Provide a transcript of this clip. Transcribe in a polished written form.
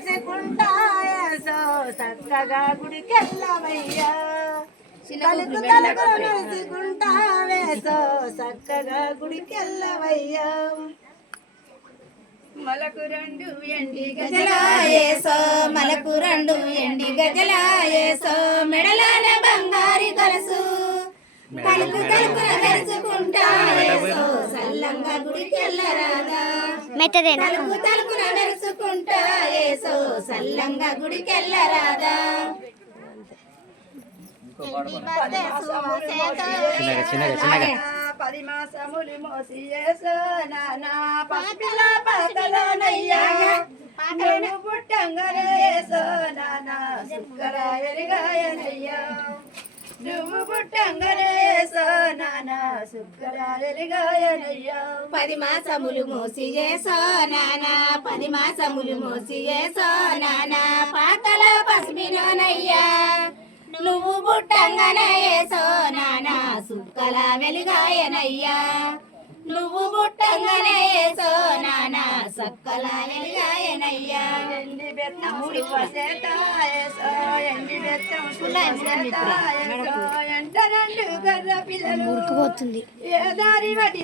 నడుచుకుంటాయేసో చక్కగా గుడికెళ్ళవయ్యా తలుకు తలుకు నడుచుకుంటావేసో చక్కగా గుడికెళ్ళవయ్యా మలకు రెండు ఎండి గజలాయేసో మలకు రెండు ఎండి గజలాయేసో మెడలాన బంగారి కలసు కలుపు కలుపున మెరుచుకుంటాయేసో సల్లంగా గుడికెళ్ళరాదా తలుపు తలుపున మెరుచుకుంటాయేసో సల్లంగా గుడికెళ్ళరాదా పది మాసములు మోసి నానా పసిపిల్ల పాతలోనయ్యా నేను పుట్టంగనే వేసో నానా సుక్కర ఎరిగాయనయ్యా నువ్వు పుట్టంగనే వేసో నానా సుక్కర ఎరిగాయనయ్యా 10 మాసములు మోసి చేసో నానా 10 మాసములు మోసి చేసో నానా పాతల పసిపిలోనయ్యా నువ్వు పుట్టంగనే వేసో నానా సుక్కల వెలుగాయనయ్యా నువ్వు పుట్టంగనే వేసో నానా సక్కల వెలుగాయనయ్యా ఎండి బెత్తం సేతాయేసో ఎండి బెత్తం ఎంట రెండు కర్ర పిల్లలు ఏ దారి వడి